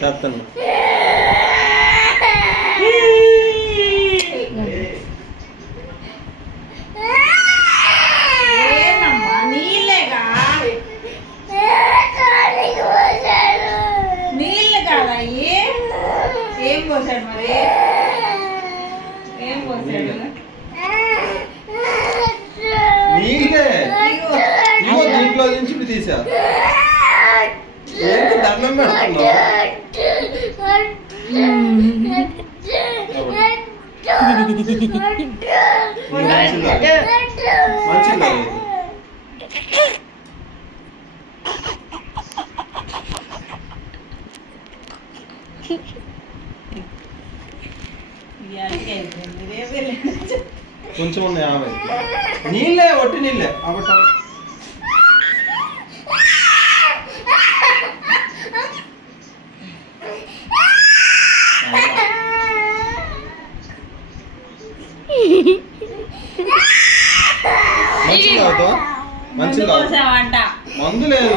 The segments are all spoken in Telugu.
చెప్తాను. నీళ్ళు కాదా? ఏం పోసాడు మరి? ఏం పోసాడు? నీళ్ళే ఇగో దీంట్లో నుంచి తీసా. ఏంటి దండం పెడుతున్నావు? మంచిగా కొంచెం ఉన్నాయి 50 నీళ్ళే ఒట్టి నీళ్ళే అబట్ట మంచిగా మందు లేదు.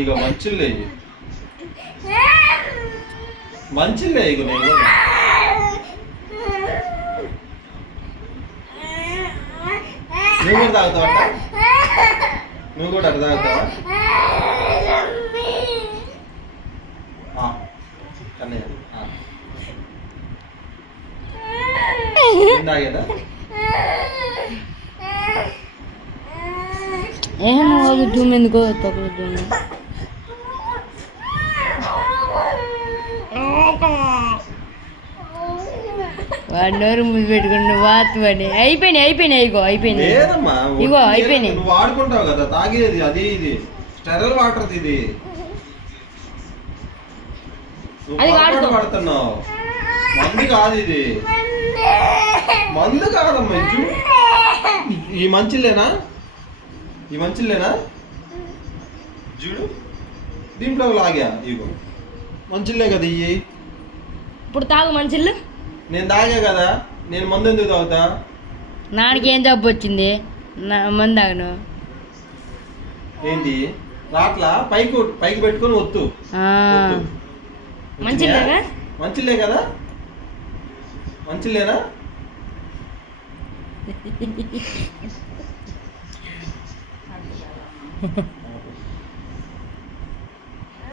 ఇక మంచిలే మంచిలే ఇక నేను నువ్వు కూడా తాగుతావట? నువ్వు కూడా అక్కడ తాగుతావా? కన్నయ్య తాగేదా? ఏమో జూమ్ ఎందుకో తప్పదు. వాడు నోరు ముందు పెట్టుకుని వాతువని అయిపోయినాయి ఇగో అయిపోయినాయి. ఇగో అయిపోయినాయి. నువ్వు వాడుకుంటావు కదా తాగేది అది ఇది స్టెరల్ వాటర్ ఇది. అది వాడుతున్నావు. మందు కాదు ఇది. మందు కాదమ్మా. ఈ మంచిలేనా? ఈ మంచిలేనా? చూడు దీంట్లో లాగా ఇగో మంచిలే కదా ఇవి. ఇప్పుడు తాగు మంచిళ్ళు. నేను తాగా కదా. నేను మందు ఎందుకు తాగుతా? నాన్నకి ఏం జబ్బు వచ్చింది? మందు తాగను. ఏంటి రాట్లా పైకి పెట్టుకొని వద్దు. మంచిలేనా? మంచిలే కదా. మంచిలేనా?